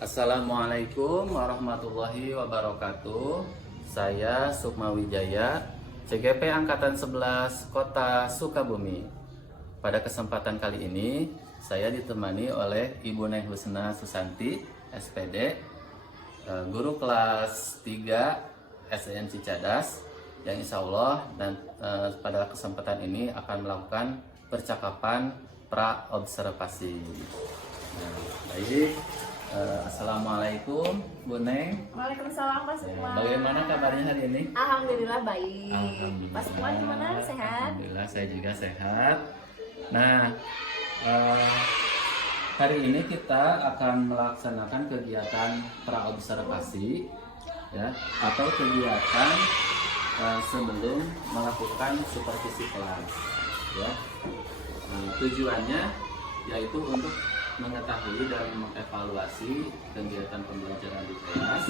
Assalamualaikum warahmatullahi wabarakatuh. Saya Sukma Wijaya, CGP Angkatan 11 Kota Sukabumi. Pada kesempatan kali ini, saya ditemani oleh Ibu Neng Husna Susanti, SPD, guru kelas 3 SDN Cicadas, yang insya Allah pada kesempatan ini akan melakukan percakapan pra-observasi. Nah, baik. Assalamualaikum Bu Neng. Waalaikumsalam Pak Sukma. Bagaimana kabarnya hari ini? Alhamdulillah baik. Alhamdulillah. Pak Sukma gimana? Sehat? Alhamdulillah saya juga sehat. Nah, hari ini kita akan melaksanakan kegiatan praobservasi, ya, atau kegiatan sebelum melakukan supervisi kelas, ya. Tujuannya yaitu untuk mengetahui dan mengevaluasi kegiatan pembelajaran di kelas.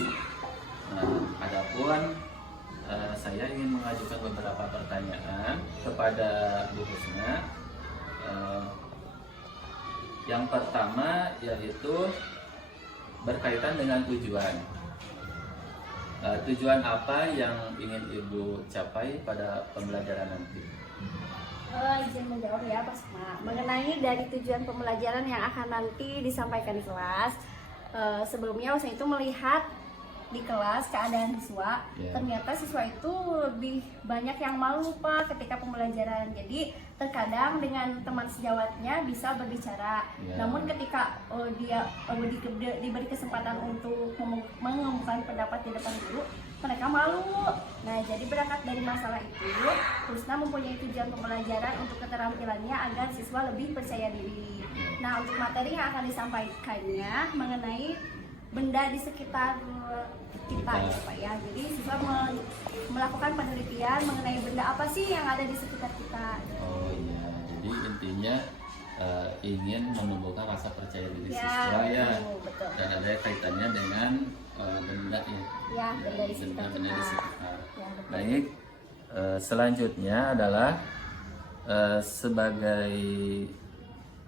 Adapun saya ingin mengajukan beberapa pertanyaan kepada Bu Husna. Yang pertama yaitu berkaitan dengan tujuan. Tujuan apa yang ingin Ibu capai pada pembelajaran nanti? Izin menjawab ya Pak Sukma. Mengenai dari tujuan pembelajaran yang akan nanti disampaikan di kelas, sebelumnya saya itu melihat di kelas keadaan siswa, ternyata siswa itu lebih banyak yang malu Pak ketika pembelajaran. Jadi terkadang dengan teman sejawatnya bisa berbicara, namun ketika dia diberi kesempatan untuk mengemukakan pendapat di depan guru, mereka malu. Nah, jadi berangkat dari masalah itu, Husna mempunyai tujuan pembelajaran untuk keterampilannya agar siswa lebih percaya diri. Nah, untuk materi yang akan disampaikannya mengenai benda di sekitar kita ya Pak ya. Jadi siswa melakukan penelitian mengenai benda apa sih yang ada di sekitar kita. Oh iya, jadi intinya ingin menumbuhkan rasa percaya diri Ya, siswa ya, betul. dan ada kaitannya dengan benda ya, Ya, benda di sekitar benda-benda di kita. sekitar. Ya, betul. Baik, selanjutnya adalah sebagai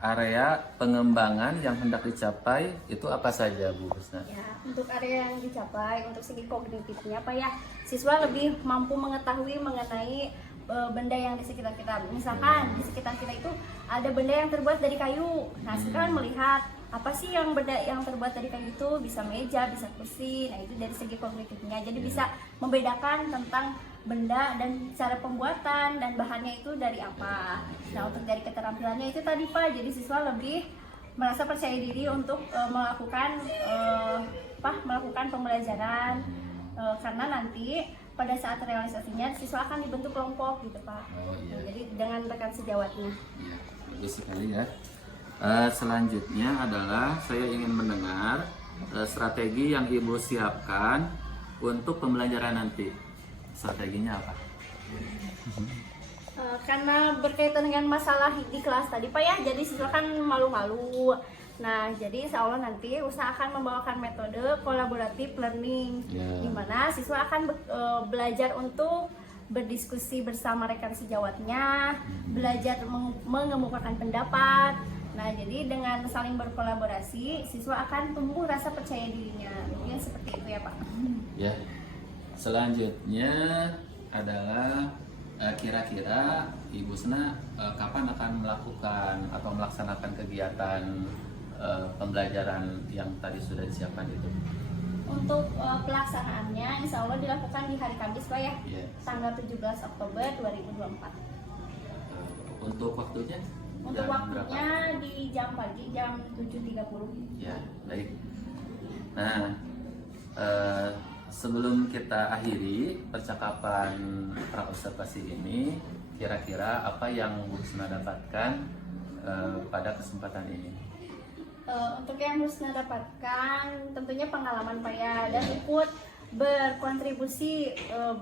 area pengembangan yang hendak dicapai itu apa saja Bu Husna? Ya, untuk area yang dicapai, untuk segi kognitifnya Pak ya, siswa lebih mampu mengetahui mengenai benda yang di sekitar kita. Misalkan di sekitar kita itu ada benda yang terbuat dari kayu. Nah, siswa kan melihat apa sih yang benda yang terbuat dari kayu itu, bisa meja, bisa kursi. Nah, itu dari segi kognitifnya. Jadi bisa membedakan tentang benda dan cara pembuatan dan bahannya itu dari apa. Nah, untuk dari keterampilannya itu tadi Pak, jadi siswa lebih merasa percaya diri untuk melakukan pembelajaran, karena nanti pada saat realisasinya siswa akan dibentuk kelompok gitu Pak. Oh, iya. Nah, jadi dengan rekan sejawatnya. Ya, bagus sekali ya. Selanjutnya adalah saya ingin mendengar strategi yang Ibu siapkan untuk pembelajaran nanti. Strateginya apa? Karena berkaitan dengan masalah di kelas tadi Pak ya, jadi siswa kan malu-malu. Nah, jadi insya Allah nanti usahakan membawakan metode kolaboratif learning, di mana siswa akan belajar untuk berdiskusi bersama rekan sejawatnya, belajar mengemukakan pendapat. Nah, jadi dengan saling berkolaborasi, siswa akan tumbuh rasa percaya dirinya. Mungkin seperti itu ya Pak. Ya. Selanjutnya adalah kira-kira Ibu Husna kapan akan melakukan atau melaksanakan kegiatan pembelajaran yang tadi sudah disiapkan itu? Untuk pelaksanaannya insya Allah dilakukan di hari Kamis Pak ya, tanggal 17 Oktober 2024. Untuk waktunya? Untuk waktunya di jam pagi, jam 7.30. Ya, baik. Nah, sebelum kita akhiri percakapan praobservasi ini, kira-kira apa yang Bu Husna dapatkan pada kesempatan ini? Untuk yang Husna dapatkan tentunya pengalaman Pak ya, dan ikut berkontribusi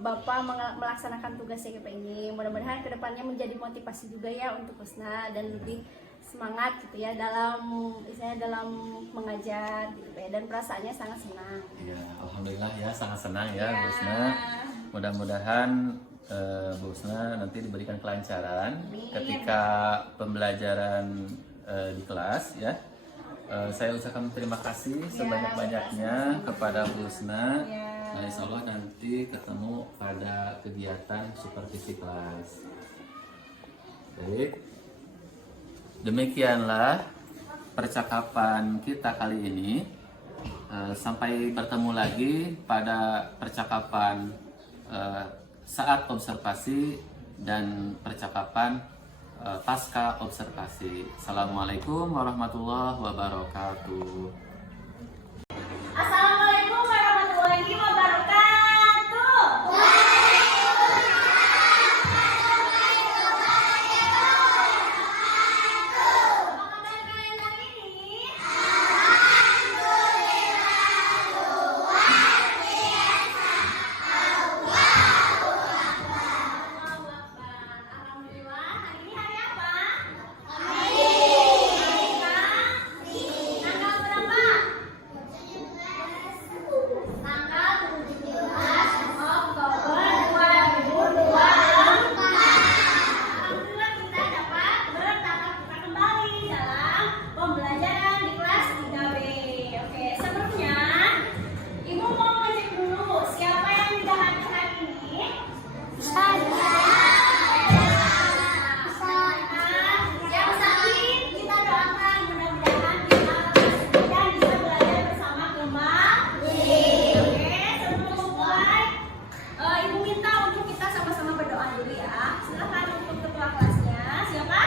Bapak melaksanakan tugas CGP ini. Mudah-mudahan kedepannya menjadi motivasi juga ya untuk Husna dan lebih semangat gitu ya dalam mengajar gitu ya, dan perasaannya sangat senang. Ya, alhamdulillah ya, sangat senang ya Bu Husna. Mudah-mudahan Bu Husna nanti diberikan kelancaran ketika pembelajaran di kelas ya. Saya ucapkan terima kasih sebanyak-banyaknya kepada Bu Husna. Ya. Nah, insya Allah nanti ketemu pada kegiatan supervisi kelas. Baik, demikianlah percakapan kita kali ini. Sampai bertemu lagi pada percakapan saat observasi dan percakapan pasca observasi. Assalamualaikum warahmatullahi wabarakatuh. Assalamualaikum warahmatullahi wabarakatuh. Apa kabar kalian hari ini? Alhamdulillah, hari ini hari apa? Tanggal berapa? Tanggal 17 Oktober 2024. Alhamdulillah kita dapat bertatap muka kembali dalam pembelajaran di kelas 3B. Oke, sebelumnya Ibu mau ngecek dulu siapa yang tidak hadir hari ini. Yang sakit kita doakan mudah-mudahan bisa lekas dan bisa belajar bersama kembali. Oke, sebelum mulai Ibu minta untuk kita sama-sama berdoa dulu ya. Silakan untuk ketua kelasnya. Siapa?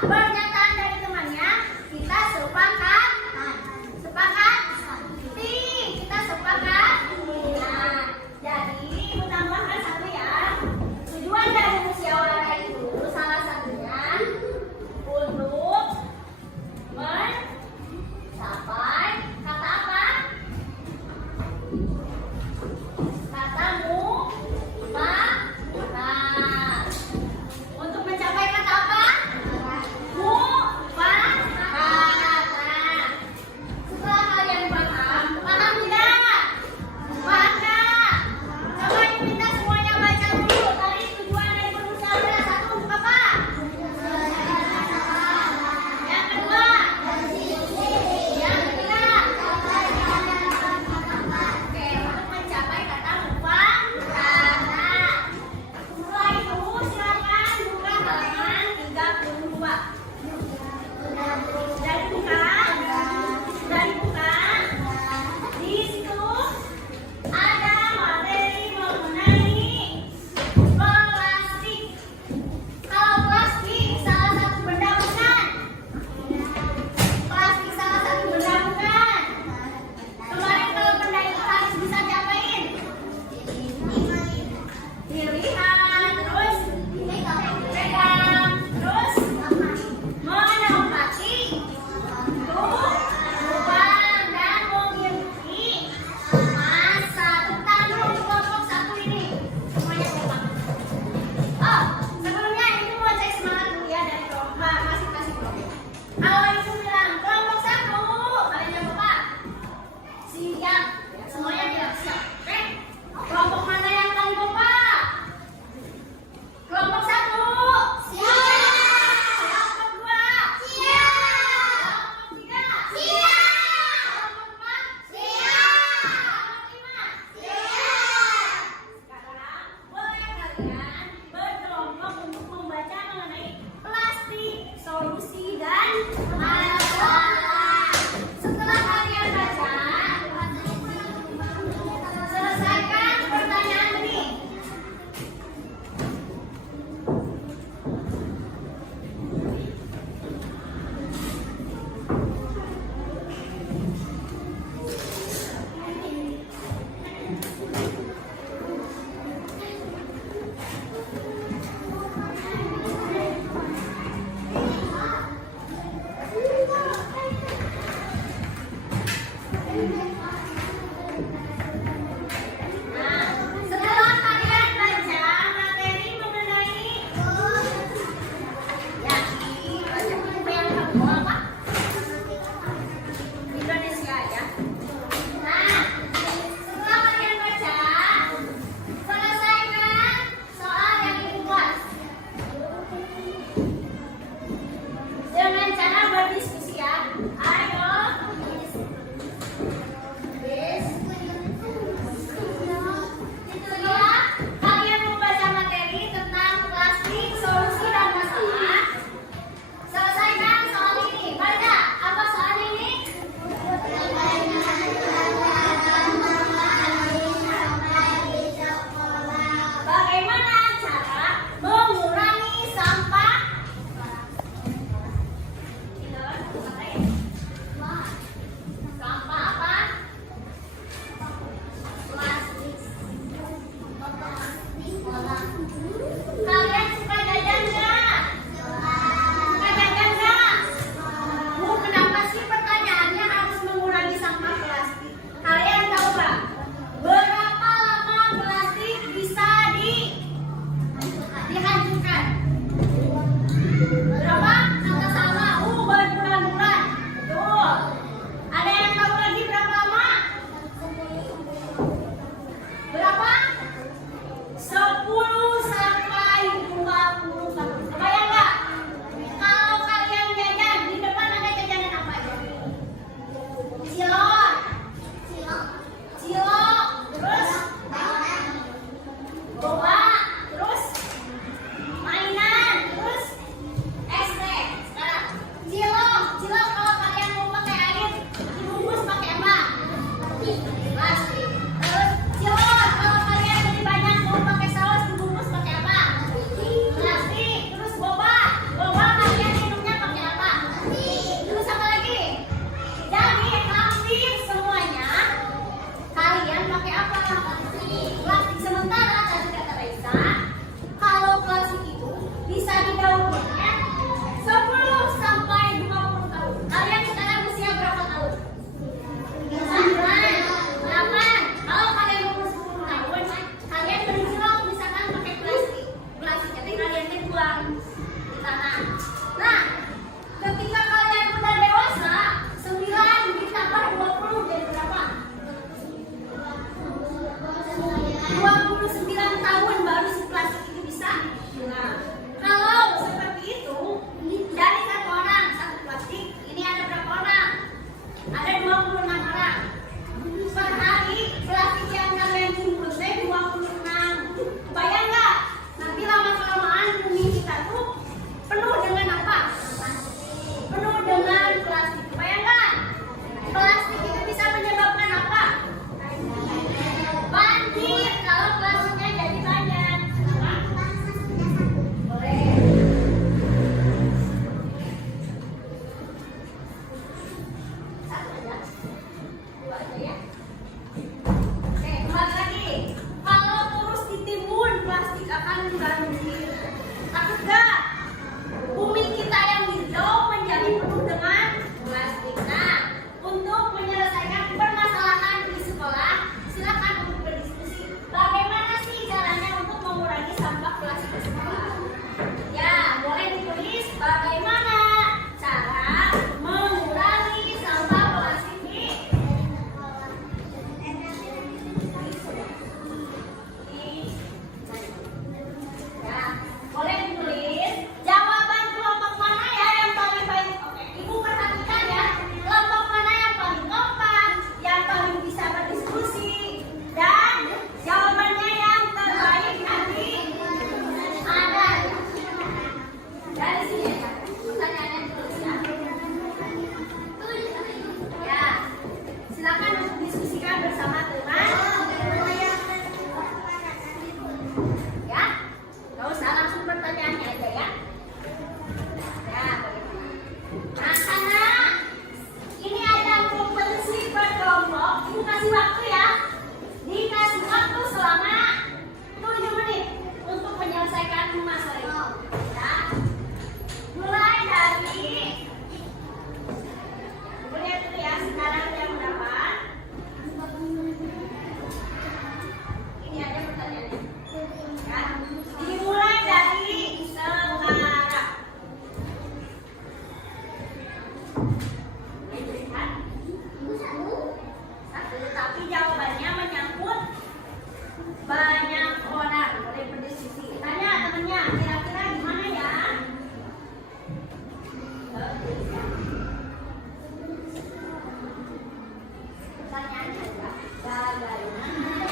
pernyataan dari temannya, kita sepakat. Sepakat? Kita sepakat. Nah, jadi ibu tambahkan satu ya. Tujuan dari musyawarah itu salah satunya untuk mencapai kata apa? Kata mufakat. Untuk mencapai kata apa? Mufakat. Nah, setelah kalian paham tidak? Paham nggak? Coba ibu minta semuanya baca dulu. Tadi tujuan dari bermusyawarah satu apa? Yang kedua? Yang ketiga? Oke, untuk mencapai kata mufakat. Setelah itu silakan buka halaman 32. Dari buka. Di situ ada materi mengenai plastik. Kalau plastik salah satu benda bukan? Plastik salah satu benda bukan? Kemarin kalau benda itu harus bisa diapain? Dilihat, terus dipegang, terus menempati, lubang dan mengikuti masa. Tentang dulu kelompok satu ini semuanya kompak. Oh, sebelumnya ibu mau cek semangat dulu ya dari kelompok masing-masing kelompok. Awal ibu bilang kelompok satu, kalian jawab apa? Siap. Semuanya bilang siap. Oke? Kelompok mana yang paling kompak? Kelompok satu. Siap. Kelompok dua. Siap. Kelompok tiga. Siap. Kelompok empat. Siap. Kelompok lima. Siap. Sekarang boleh kalian berkelompok untuk membaca mengenai plastik, solusi dan masalah. Setelah kalian baca, selesaikan pertanyaan ini. Nah, setelah kalian baca materi mengenai yang kamu apa? Indonesia ya. Nah, setelah kalian baca, selesaikan soal yang dibuat dengan cara berdiskusi ya. Ayo. Itu dia, kalian membaca materi tentang plastik, solusi dan masalah. Selesaikan soal ini. Lihat dulu ya, sekarang jam berapa? Ini ada pertanyaannya. Ya. Dimulai dari sekarang. Lihat. Satu, tapi jawabannya menyangkut banyak orang. Boleh berdiskusi. Tanya temennya, kira-kira gimana ya? Pertanyaannya adalah bagaimana?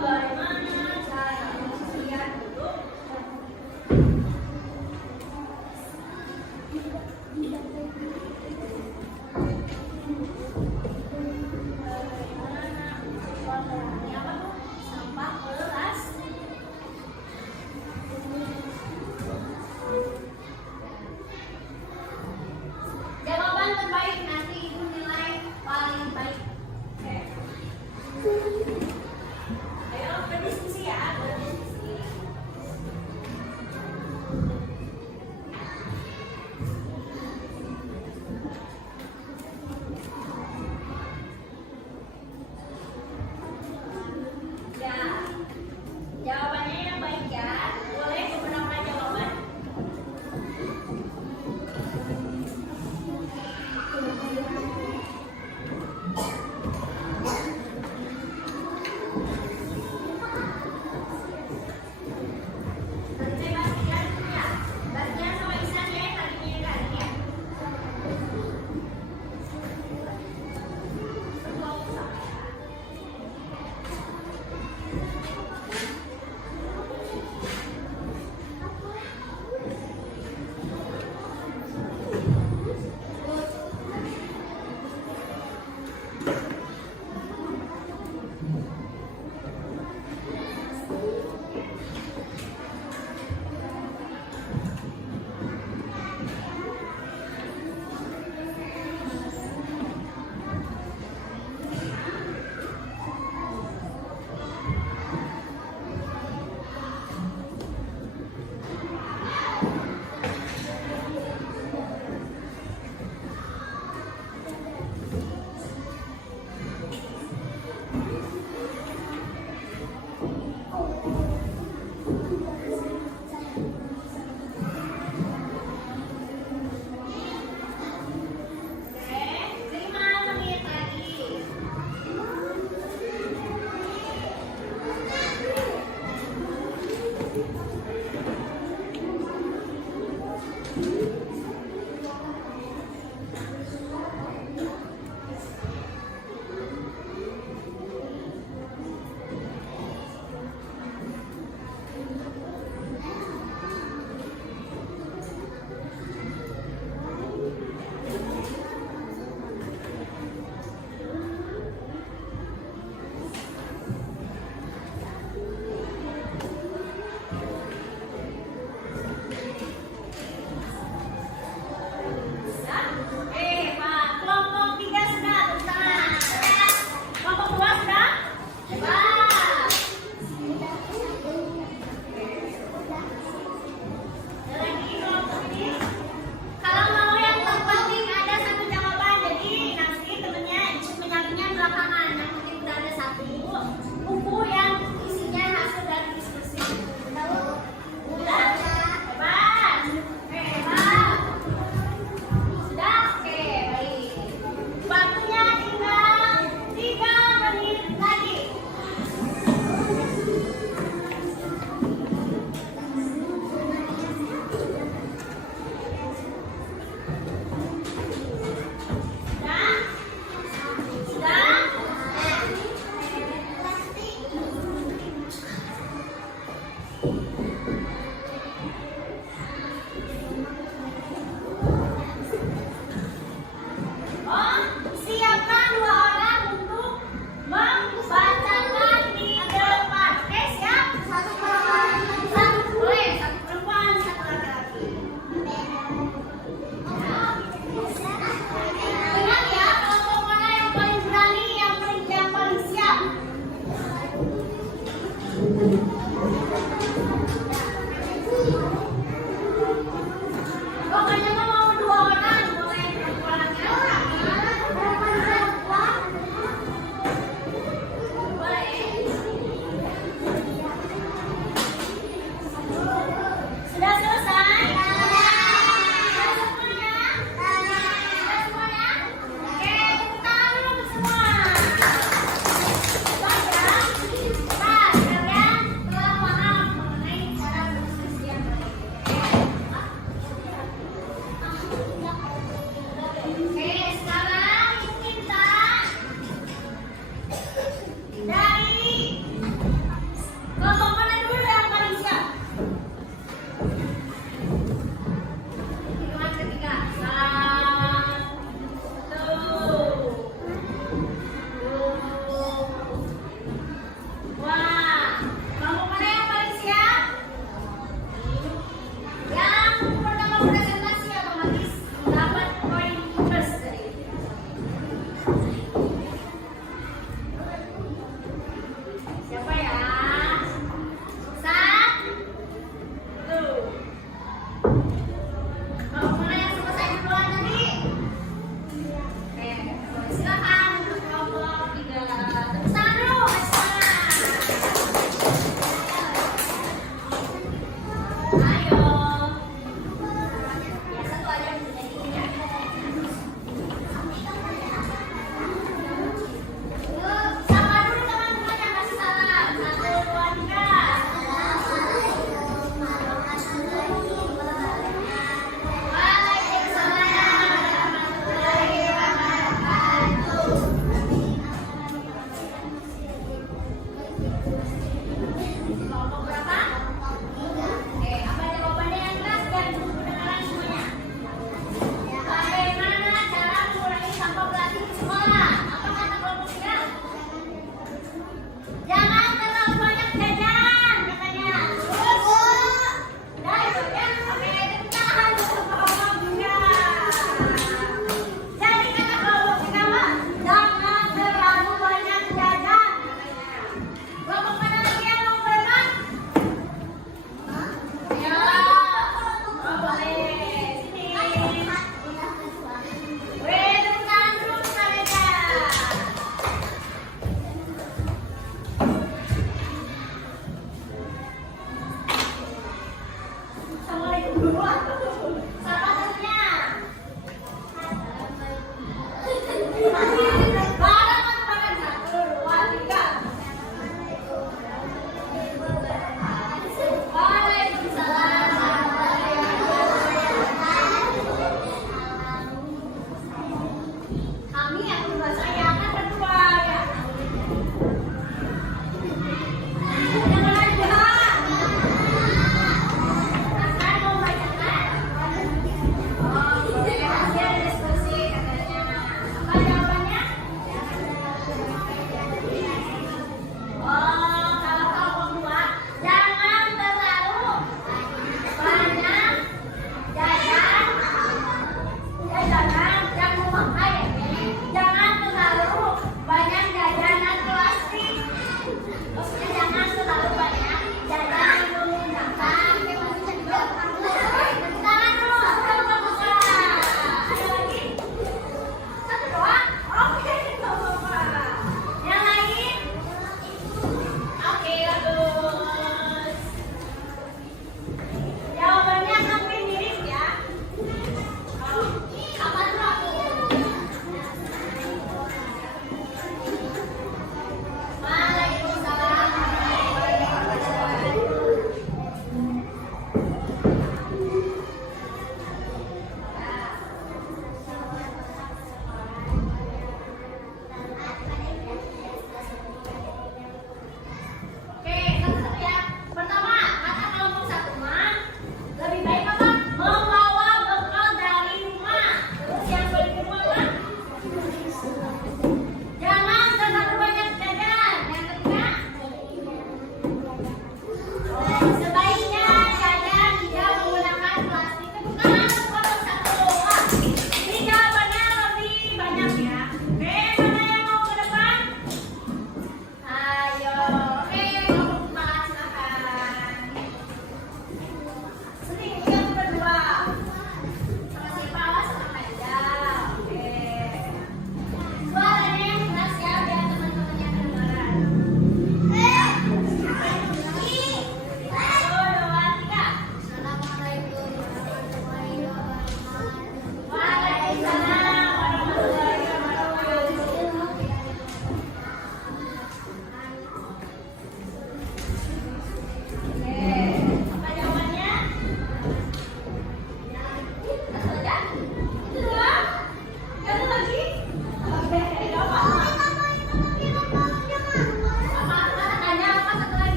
Bagaimana cara manusia hidup? Ini apa tuh? Sampah plastik. Jawaban terbaik nanti ibu nilai paling baik. Oke. Ayo berdiskusi ya, berdiskusi. Ya, jawabannya yang baik ya. Boleh beberapa jawaban. Bebas pilihan ya. Bagian sama Isan ya, tadinya kan ya.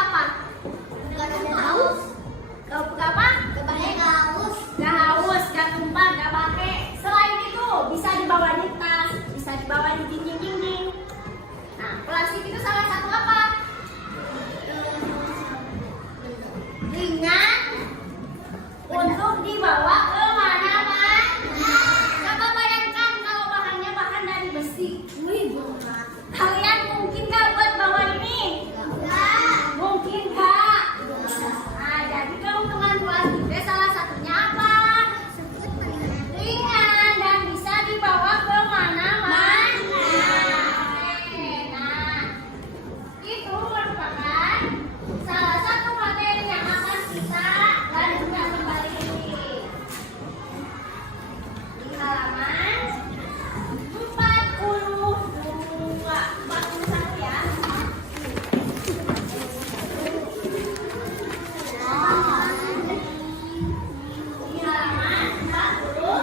apa? Gak haus. Gak apa? Gak haus. Gak haus, gak tumpah, gak pakai. Selain itu bisa dibawa di tas, bisa dibawa di dinding-dinding. Nah, plastik itu salah satu apa? Ringan untuk dibawa kemana-mana. Coba bayangkan kalau bahannya bahan dari besi. Kalian mungkin gak buat bawa ini? Mungkin gak? Nah, jadi keuntungan plastiknya salah satunya apa? Ringan dan bisa dibawa kemana-mana. Nah, itu merupakan salah satu materi yang akan kita lanjutkan kembali di halaman 41 ya. Di halaman 40.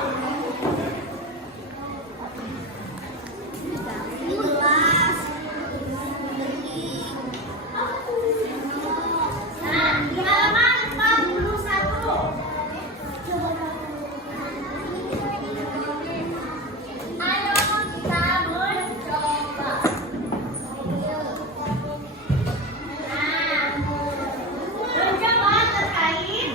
Nah, di halaman 41. Ayo kita mencoba. Nah, mencoba terkait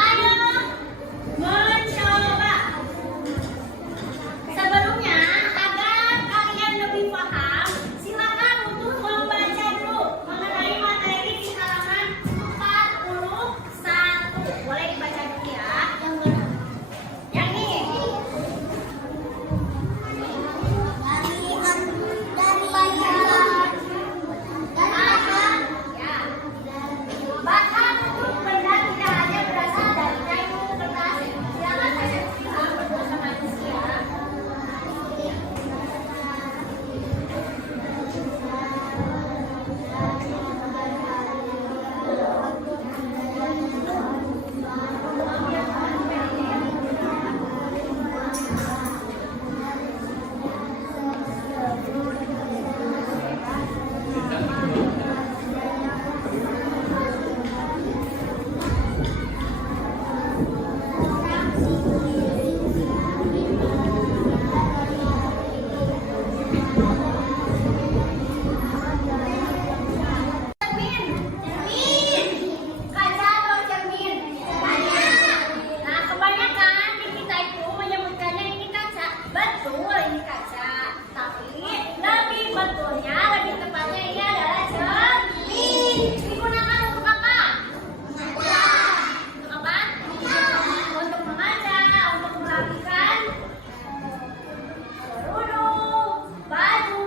ayo mencoba. Sebelumnya, agar kalian lebih paham, silakan untuk membaca dulu mengenai materi di halaman 41. Boleh dibaca dulu ya. Yang ini. Ya. Bahan untuk benda tidak hanya berasal dari kayu, kertas. Silakan baca dulu berdua sama manusia. Kaca atau cermin? Nah, kebanyakan di kita itu menyebutkannya ini kaca. Betul, ini kaca. Tapi lebih betulnya, lebih tepatnya ini adalah cermin. Digunakan untuk apa? Untuk apa? Untuk mengaca, untuk merapikan kerudung, baju,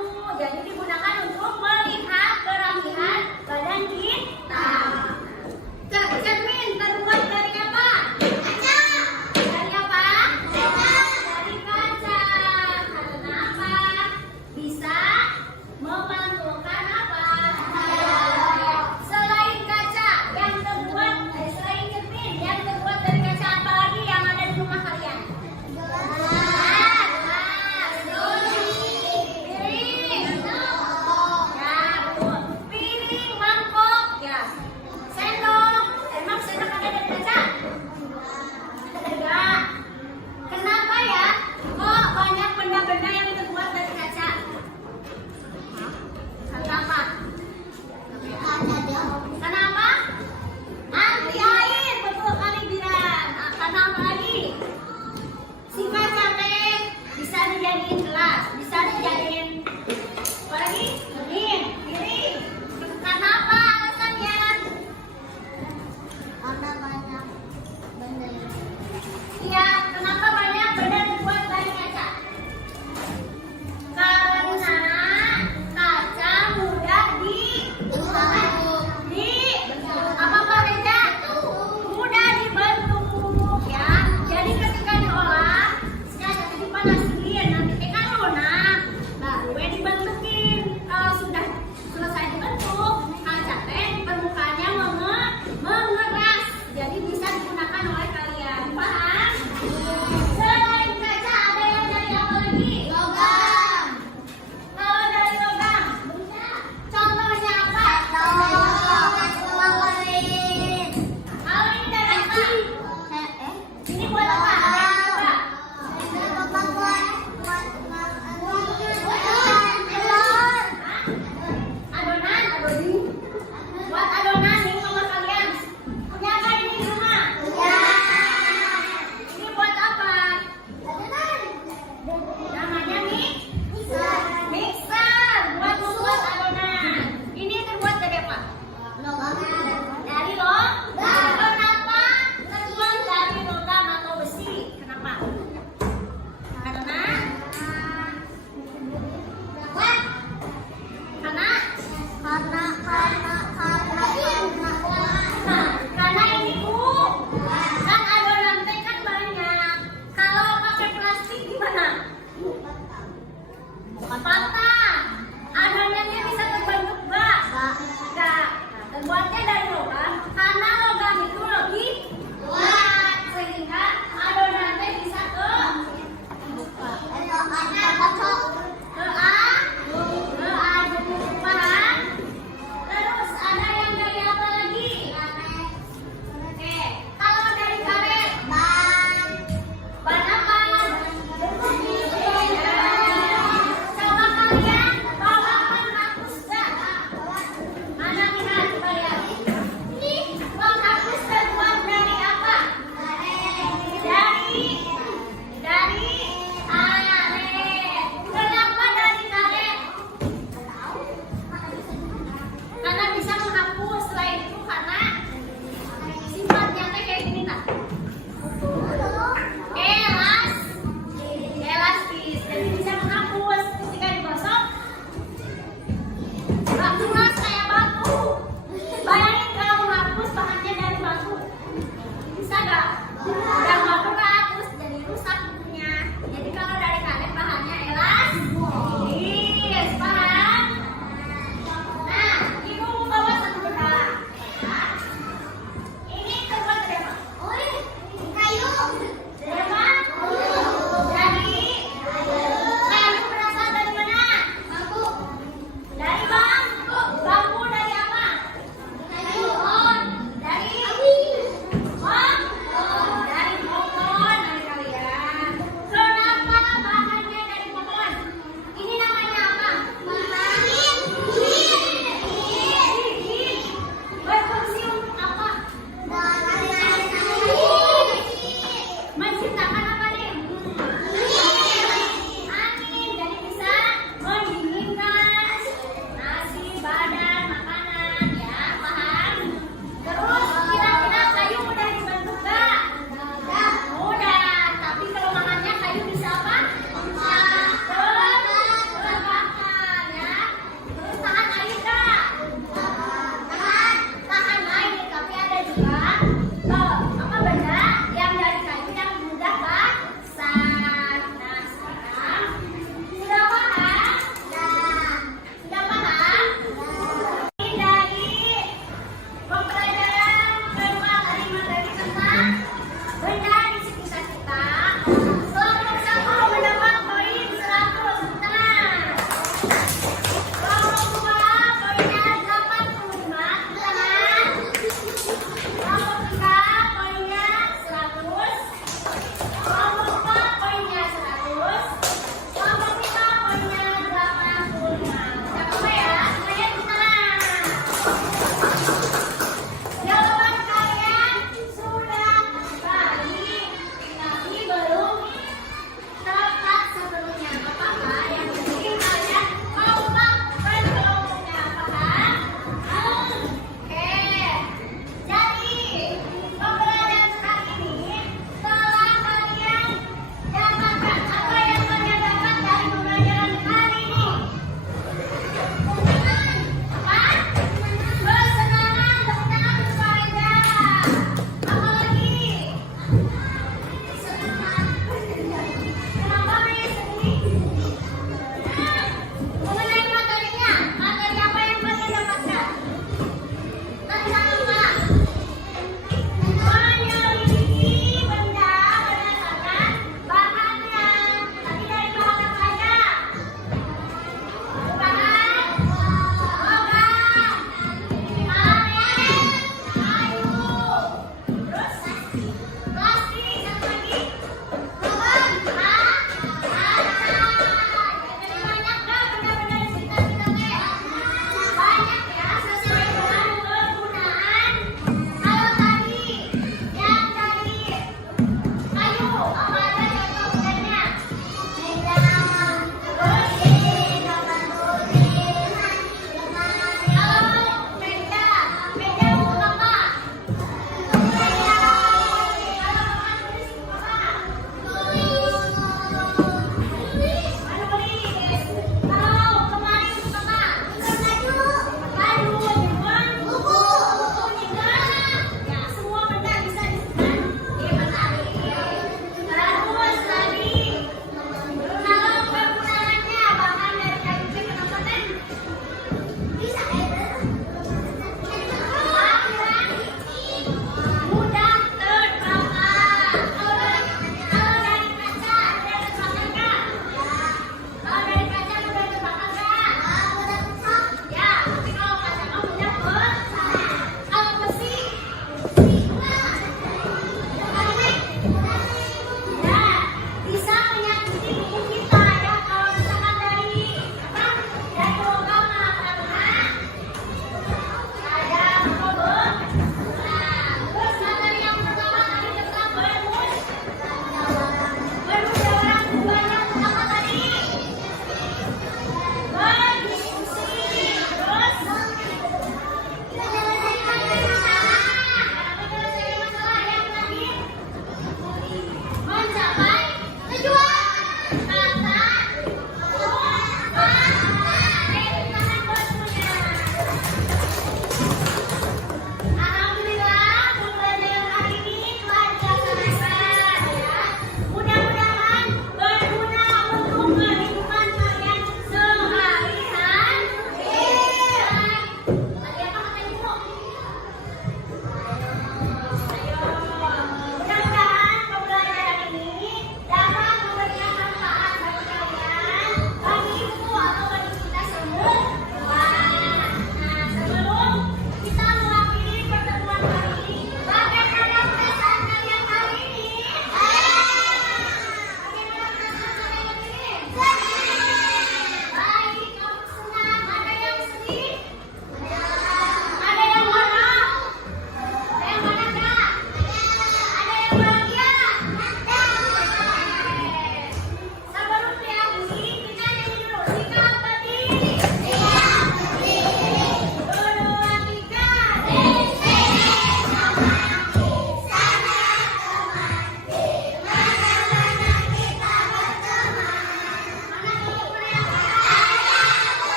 Patah. Adonannya bisa terbentuk bak. Enggak. Nah, terbuatnya dari logam karena logam itu lebih kuat sehingga adonannya bisa ke paham? Terus ada yang dari apa lagi? Oke, kalau dari karet ban apa? Coba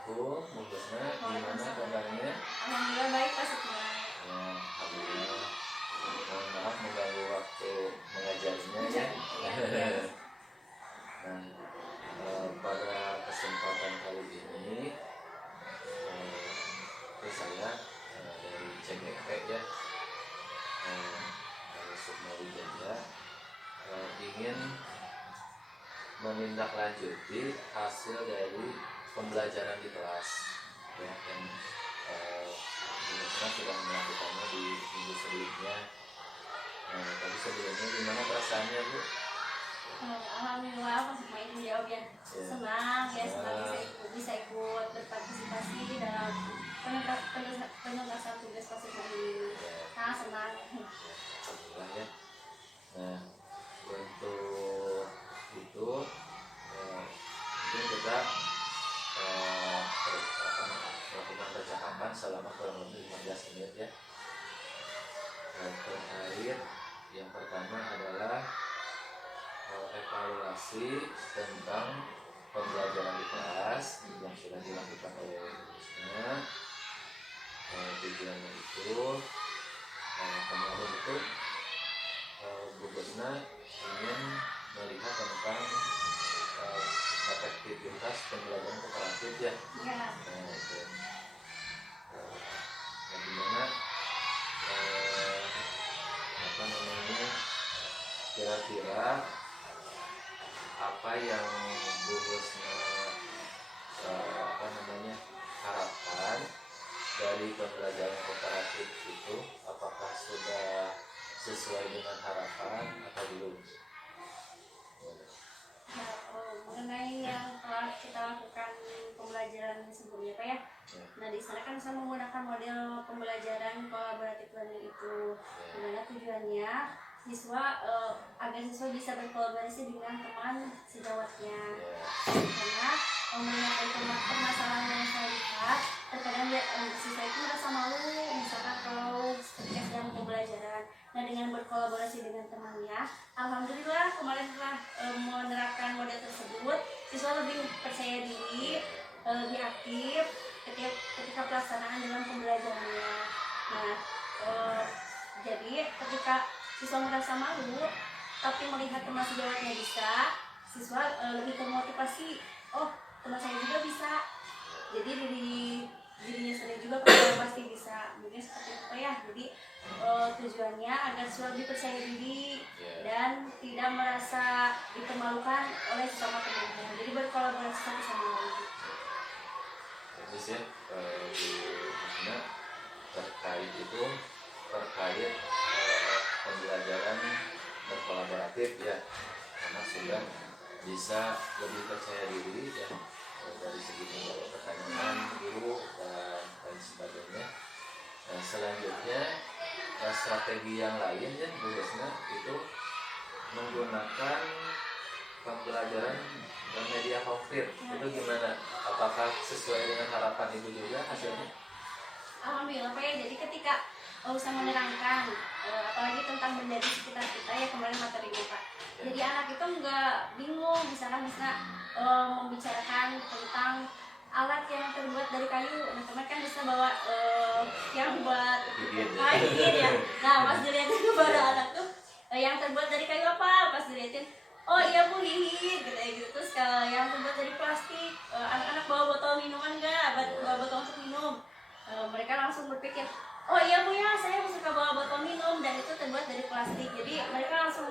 Assalamualaikum, Bu Husna. Gimana kabarnya? Alhamdulillah baik Pak Sukma. Ya, alhamdulillah. Mohon maaf mengganggu waktu mengajarnya ya. Nah, pada kesempatan kali ini, saya dari CGP ya, dari Sukma Wijaya, ingin menindaklanjuti hasil dari pembelajaran di kelas ya, yang sudah melakukannya di minggu sebelumnya. Tapi sebelumnya gimana perasaannya, Bu? Alhamdulillah Pak Sukma itu jawab ya, senang ya, senang bisa ikut berpartisipasi dalam penuntasan tugas Pak Sukma ini. Sangat senang. Alhamdulillah ya. Nah, untuk itu mungkin kita melakukan percakapan selama kurang lebih 15 menit ya. Terkait yang pertama adalah evaluasi tentang pembelajaran di kelas yang sudah dilakukan oleh Busna. Tujuannya itu kemarin itu Bu Busna ingin melihat tentang efektivitas pembelajaran kooperatif ya. Ya. Itu. Gimana kira-kira apa yang Bu Husna harapkan dari pembelajaran kooperatif itu, apakah sudah sesuai dengan harapan atau belum? Nah, mengenai yang telah kita lakukan pembelajaran sebelumnya Pak ya. Nah di sana kan saya menggunakan model pembelajaran kolaboratif learning itu, dimana tujuannya agar siswa bisa berkolaborasi dengan teman sejawatnya. Karena mengenai permasalahan yang saya lihat, terkadang siswa itu merasa malu misalkan kalau ketika sedang pembelajaran. Nah dengan berkolaborasi dengan temannya, alhamdulillah kemarin setelah menerapkan model tersebut, siswa lebih percaya diri, lebih aktif ketika pelaksanaan dalam pembelajarannya. Nah jadi ketika siswa merasa malu tapi melihat teman sejawatnya bisa, siswa lebih termotivasi, oh teman saya juga bisa, jadi dirinya sendiri juga pasti bisa. Mungkin seperti itu ya. Jadi tujuannya agar siswa lebih percaya diri dan tidak merasa dipermalukan oleh sesama temannya, jadi berkolaborasi satu sama lain. Terus ya, terkait pembelajaran berkolaboratif ya, karena sudah bisa lebih percaya diri ya, dari segi menjawab pertanyaan guru dan lain sebagainya. Nah, selanjutnya strategi yang lain ya Bu Husna itu menggunakan pembelajaran media konkret. Itu gimana? Apakah sesuai dengan harapan Ibu juga hasilnya? Alhamdulillah Pak ya. Jadi ketika usah menerangkan apalagi tentang benda di sekitar kita ya, kemarin materinya Pak. Jadi anak itu nggak bingung misalkan membicarakan tentang alat yang terbuat dari kayu. Nah kemarin kan bisa bawa yang buat kayu ya. Nah pas dilihatin kepada anak tuh yang terbuat dari kayu apa, pas dilihatin oh iya Bu lilin gitu. Terus kalau yang terbuat dari plastik, anak-anak bawa botol minuman nggak, bawa botol untuk minum. Mereka langsung berpikir, oh iya Bu ya, saya suka bawa botol minum dan itu terbuat dari plastik. Jadi mereka langsung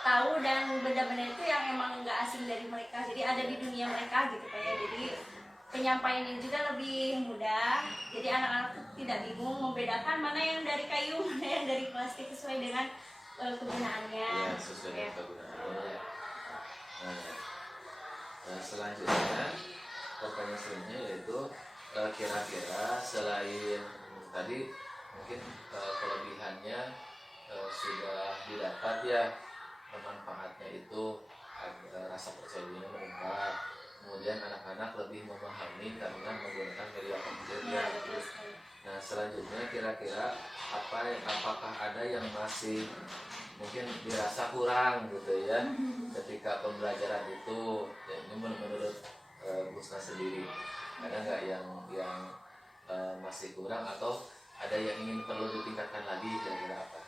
tahu dan benda-benda itu yang emang nggak asing dari mereka, jadi ada di dunia mereka gitu Pak ya. Jadi penyampaiannya juga lebih mudah, jadi anak-anak tidak bingung membedakan mana yang dari kayu, mana yang dari plastik sesuai dengan kegunaannya. Ya, sesuai dengan kegunaannya. Nah, selanjutnya pertanyaan selanjutnya yaitu kira-kira selain tadi mungkin kelebihannya sudah didapat ya, manfaatnya itu rasa percaya diri meningkat, kemudian anak-anak lebih memahami karena menggunakan media komputer ya. Nah selanjutnya kira-kira apakah ada yang masih mungkin dirasa kurang gitu ya ketika pembelajaran itu ya, ini menurut Busna sendiri. Ada nggak yang masih kurang atau ada yang ingin perlu ditingkatkan lagi, kira-kira apa?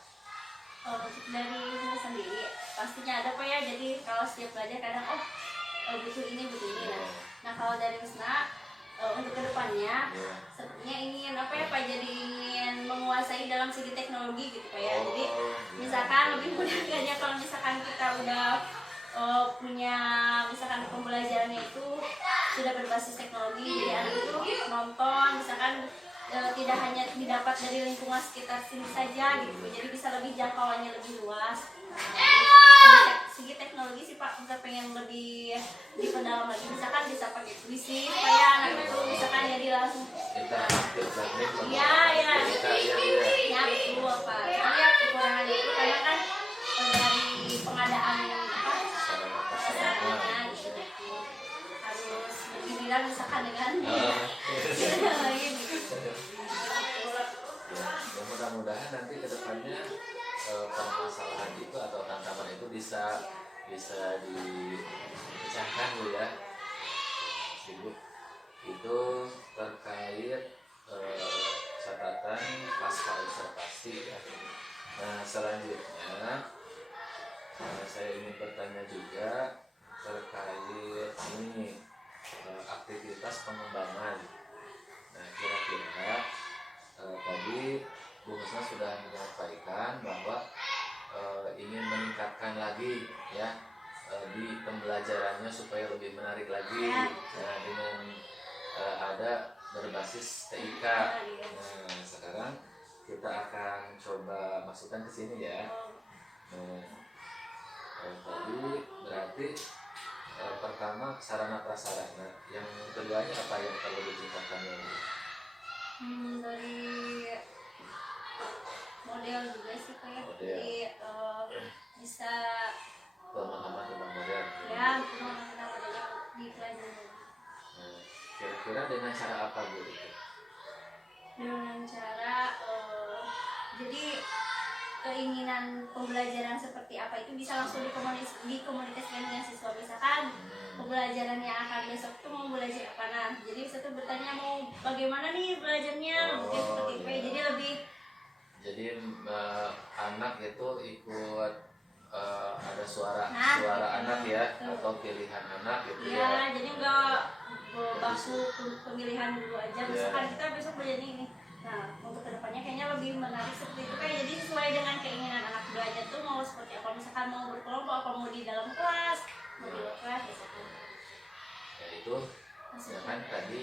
Untuk dari saya sendiri pastinya ada Pak ya. Jadi kalau setiap belajar kadang butuh ini nah kalau dari Wisna untuk kedepannya sepertinya ingin apa ya Pak, jadi ingin menguasai dalam segi teknologi gitu Pak ya. Jadi misalkan lebih mudahnya kalau misalkan kita udah punya misalkan pembelajarannya itu sudah berbasis teknologi, jadi anak itu nonton misalkan tidak hanya didapat dari lingkungan sekitar sini saja gitu, jadi bisa lebih jangkauannya lebih luas. Dari segi teknologi sih Pak, kita pengen lebih diperdalam lagi, misalkan bisa pakai puisi supaya anak itu misalkan jadi langsung iya ya betul Pak. Jadi ya kekurangan itu karena kan dari pengadaan sarananya gitu, harus bergiliran misalkan dengan lagi gitu. Ya, mudah-mudahan nanti kedepannya permasalahan itu atau tantangan itu bisa dipecahkan Bu ya. Ibu itu terkait catatan pasca observasi ya. Nah selanjutnya saya ingin bertanya juga terkait ini aktivitas pengembangan. Nah kira-kira tadi Bu Husna sudah menyampaikan bahwa ingin meningkatkan lagi ya di pembelajarannya supaya lebih menarik lagi. Nah dengan ada berbasis TIK. Nah sekarang kita akan coba masukkan ke sini ya. Tadi berarti pertama sarana prasarana, yang keduanya apa yang perlu ditingkatkan lagi? Dari model juga sih kayak jadi bisa pemahaman tentang model ya pemahaman tentang modelnya dipelajari. Kira-kira dengan cara apa Bu itu? Dengan cara jadi keinginan pembelajaran seperti apa itu bisa langsung dikomunikasikan dengan siswa. Misalkan pembelajaran yang akan besok itu mau belajar apa, nah jadi bisa tuh bertanya mau bagaimana nih belajarnya, mungkin seperti itu. Jadi lebih anak itu ikut ada suara anak ya, atau pilihan anak gitu ya. Jadi enggak baku pemilihan dulu aja, misalkan kita besok belajar ini. Nah untuk kedepannya kayaknya lebih menarik seperti itu, kayak jadi sesuai dengan keinginan anak belajar tuh mau seperti apa, misalkan mau berkelompok apa mau di dalam kelas, mau di luar kelas gitu. Ya itu ya kan tadi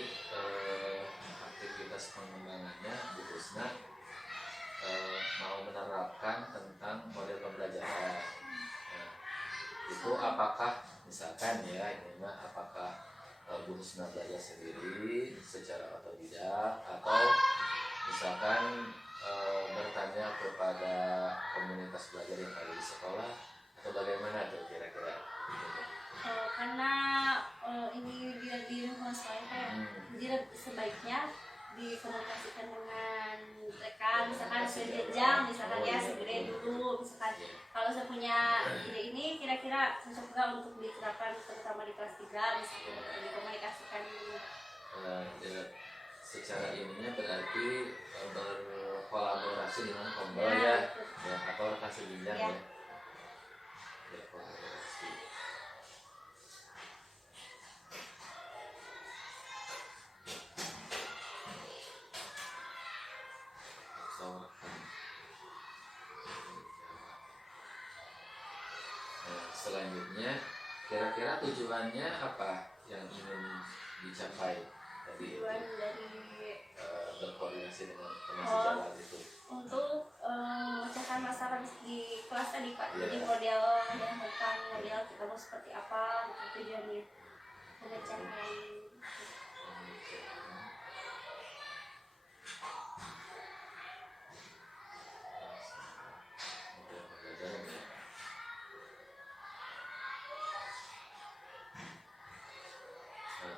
aktivitas pengembangannya Bu Husna mau menerapkan tentang model pembelajaran. Nah, itu apakah misalkan ya ini mah apakah Bu Husna belajar sendiri secara otodidak atau misalkan bertanya kepada komunitas belajar yang ada di sekolah atau bagaimana tuh kira-kira? Karena ini dia di lingkungan sekolah kayak jadi sebaiknya dikomunikasikan dengan rekan, misalkan sejenjang, misalkan ya segede dulu, misalkan kalau saya punya ide ini kira-kira cocok nggak untuk diterapkan terutama di kelas 3, misalkan dikomunikasikan dulu. Secara ininya berarti berkolaborasi dengan kombel ya atau rekan sejenjang ya. Berkolaborasi. Selanjutnya kira-kira tujuannya apa yang ingin dicapai tadi tujuan dari berkoordinasi dengan pengajar itu untuk memecahkan masalah di kelas tadi Pak. Jadi model yang tentang model kita mau seperti apa gitu, tujuannya memecahkan.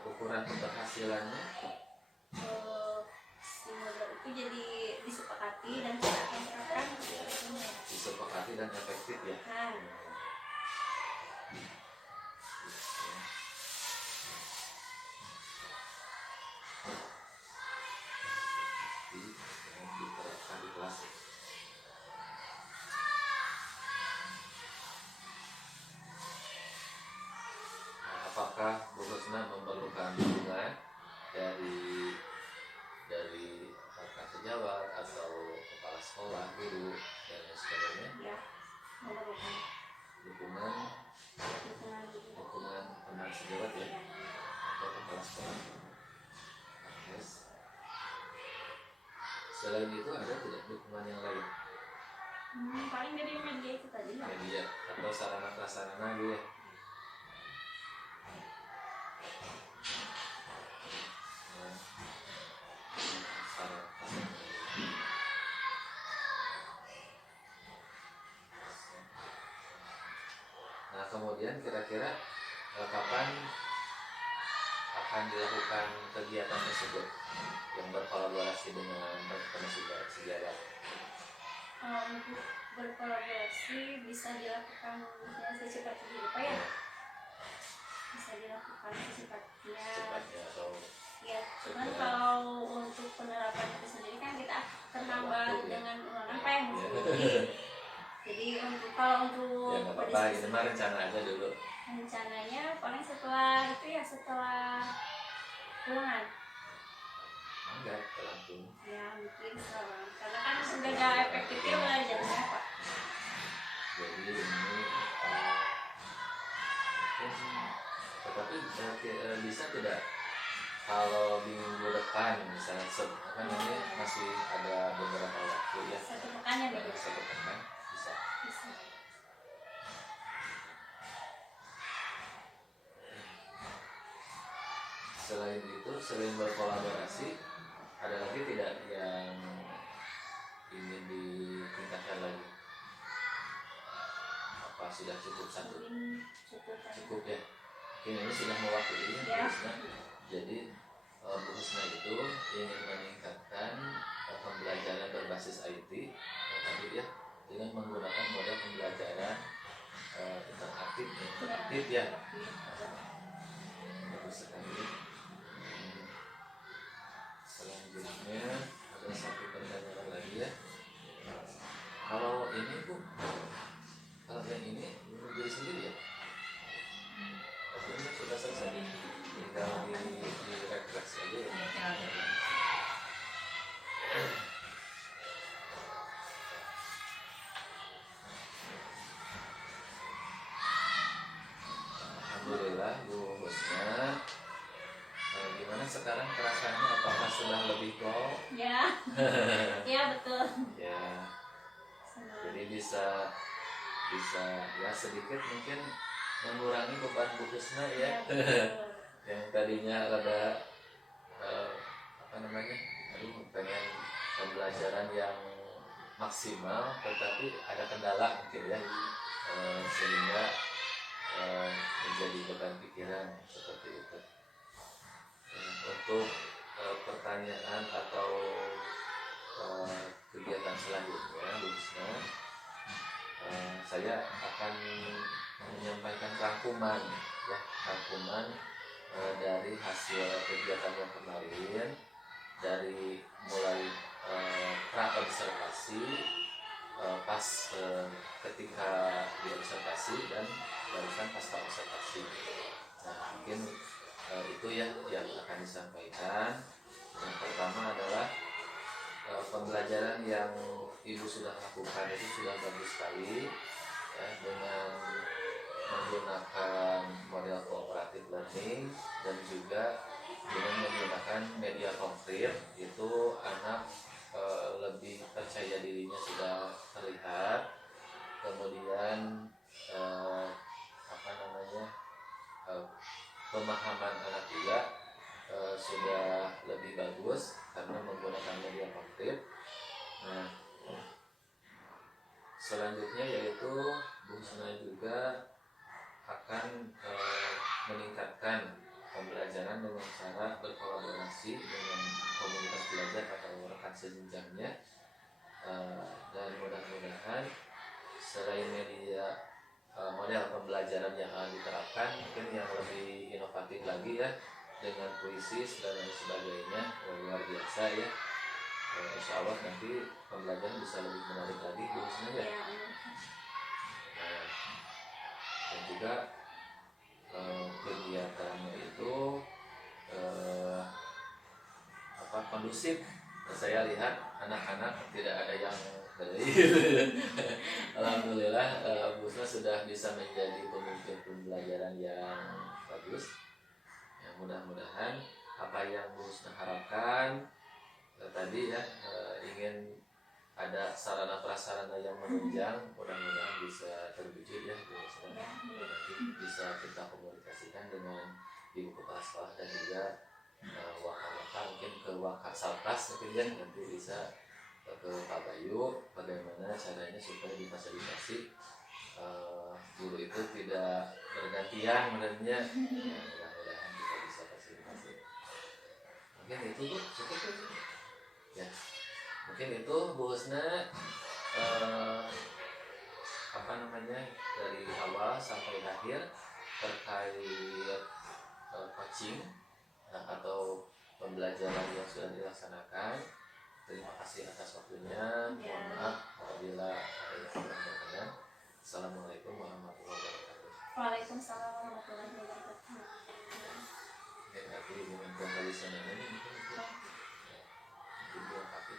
Ukuran keberhasilannya Si model itu jadi disepakati dan kita akan terapkan. disepakati dan efektif ya. sekolah. Yes. Selain itu ada tidak dukungan yang lain? Paling dari media itu tadi lah. Media atau sarana prasarana gitu ya? Nah kemudian kira-kira kapan akan dilakukan kegiatan tersebut yang berkolaborasi dengan teman sejarah? Untuk berkolaborasi bisa dilakukan ya secepatnya apa ya? Bisa dilakukan secepatnya. Atau Ya, cuman kalau untuk penerapan itu sendiri kan kita akan tambah dengan apa yang sendiri. Jadi kalau untuk ya nggak apa-apa, ini mah rencana aja dulu. Rencananya paling setelah itu ya setelah bulan. Enggak, langsung. Ya mungkin setelah, karena kan sudah gak efektifnya belajarnya Pak. Jadi ini tetapi bisa tidak kalau minggu depan misalnya kan ini masih ada beberapa waktu ya. Satu pekannya deh. Satu pekan bisa. Bisa. Selain itu, selain berkolaborasi, ada lagi tidak yang ingin ditingkatkan lagi? Apa sudah cukup satu? Cukup ya. Mungkin ini sudah mewakili ya. Jadi Bu Husna itu ingin meningkatkan pembelajaran berbasis IT tadi ya, dengan menggunakan model pembelajaran interaktif ya. Bagus sekali. Selanjutnya ada satu pertanyaan lagi ya. Kalau ini Bu, kalau yang ini berdiri sendiri ya? Ini sudah selesai, tinggal direfresh aja ya. Alhamdulillah Bu Husna. Gimana sekarang perasaannya, apakah sudah lebih plong? Ya, ya betul. Ya, jadi bisa ya sedikit mungkin mengurangi beban Bu Husna ya. Yang tadinya ada pengen pembelajaran yang maksimal, tetapi ada kendala mungkin ya, sehingga menjadi beban pikiran seperti itu. Untuk pertanyaan atau kegiatan selanjutnya Bu Husna, saya akan menyampaikan rangkuman dari hasil kegiatan yang kemarin, dari mulai pra-observasi, pas ketika diobservasi, dan barusan pasca observasi. Nah mungkin itu ya yang akan disampaikan. Yang pertama adalah pembelajaran yang Ibu sudah lakukan itu sudah bagus sekali ya, dengan menggunakan model cooperative learning dan juga dengan menggunakan media konkret. Itu anak lebih percaya dirinya sudah terlihat, kemudian pemahaman anak juga sudah lebih bagus karena menggunakan media konkret. Nah, selanjutnya yaitu Bu Husna juga akan meningkatkan pembelajaran dengan cara berkolaborasi dengan komunitas belajar atau rekan sejenjangnya, dan mudah-mudahan selain media model pembelajaran yang akan diterapkan mungkin yang lebih inovatif lagi ya, dengan puisi dan lain sebagainya, luar biasa ya. Insya Allah nanti pembelajaran bisa lebih menarik lagi Bu Husna ya. Dan juga kegiatannya itu kondusif. Saya lihat anak-anak tidak ada yang alhamdulillah Bu Husna sudah bisa menjadi pemimpin pembelajaran yang bagus, yang mudah-mudahan apa yang Bu Husna harapkan tadi ya, ingin ada sarana prasarana yang menunjang, mudah-mudahan bisa terwujud ya Bu Husna. Nanti bisa kita komunikasikan dengan Ibu Kepala Sekolah dan juga waka-waka, mungkin ke waka Salkas mungkin ya, nanti bisa ke Pak Bayu bagaimana caranya supaya difasilitasi guru itu tidak bergantian sebenarnya ya, mudah-mudahan kita bisa fasilitasi. Mungkin itu Bu, cukup Bu. Ya, mungkin itu Bu Husna apa namanya dari awal sampai akhir terkait coaching atau pembelajaran yang sudah dilaksanakan. Terima kasih atas waktunya. Mohon maaf apabila ada yang kurang berkenan. Assalamualaikum warahmatullahi wabarakatuh. Waalaikumsalam warahmatullahi wabarakatuh. Berarti dengan kembali sana ini mungkin dua kaki.